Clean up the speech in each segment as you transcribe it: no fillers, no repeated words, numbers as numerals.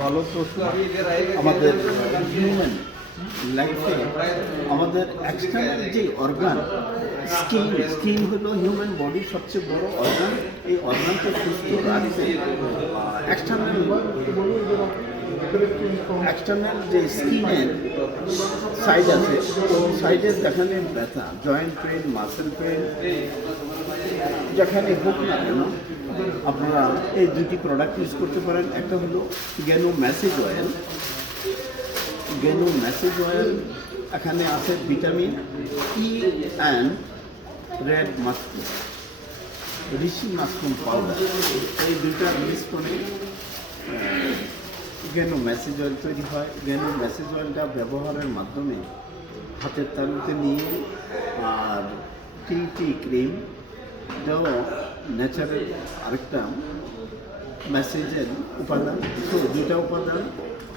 ভালো প্রশ্ন। আমাদের হিউম্যান লাইফে আমাদের এক্সটার্নাল যে অর্গান স্কিন হলো হিউম্যান বডির সবচেয়ে বড় অর্গান। এই অর্গানকে সুস্থ রাখতে এক্সটার্নাল যে স্কিনের সাইড আছে, সাইডে যেখানে ব্যথা, জয়েন্ট পেন, মাসেল পেন, যেখানে হোক না কেন, আপনারা এই দুটি প্রোডাক্ট ইউজ করতে পারেন। একটা হলো গ্যানো ম্যাসেজ অয়েল। গ্যানো ম্যাসেজ অয়েল এখানে আছে vitamin E and red mushroom, Rishi mushroom powder. এই দুইটা মিক্স করে গ্যানো ম্যাসেজ অয়েল তৈরি হয়। গ্যানো ম্যাসেজ অয়েলটা ব্যবহারের মাধ্যমে হাতের তালুতে নিয়ে আর টি ক্রিম দেওয়া ন্যাচারাল আরেকটা ম্যাসেজের উপাদান। তো দুইটা উপাদান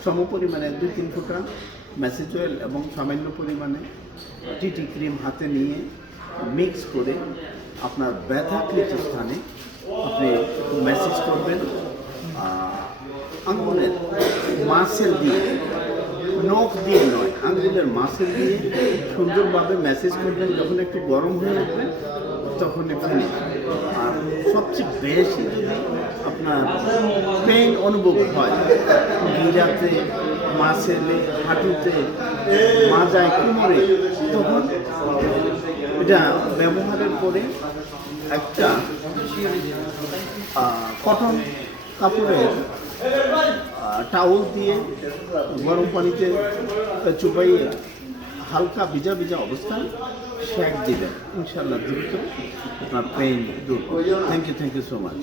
সমপরিমাণে 2-3 ফোঁটা ম্যাসেজ অয়েল এবং সামান্য পরিমাণে টি ক্রিম হাতে নিয়ে মিক্স করে আপনার ব্যথাকৃত স্থানে আপনি ম্যাসেজ করবেন। আঙুলের মাসেল দিয়ে, নখ দিয়ে নয়, আঙুলের মাসেল দিয়ে সুন্দরভাবে ম্যাসেজ করবেন। যখন একটু গরম হয়ে উঠবে তখন এখানে, আর সবচেয়ে বেশি যদি আপনার পেইন অনুভব হয় গিরাতে, মাসেলে, হাঁটুতে, মাজায়, কোমরে, তখন এটা ব্যবহারের পরে একটা কটন কাপড়ের টাওয়াল দিয়ে গরম পানিতে চুপাইয়ে হালকা ভিজা ভিজা অবস্থায় সেঁক দিবেন। ইনশাআল্লাহ দ্রুত আপনার পেইন দূর। Thank you so much.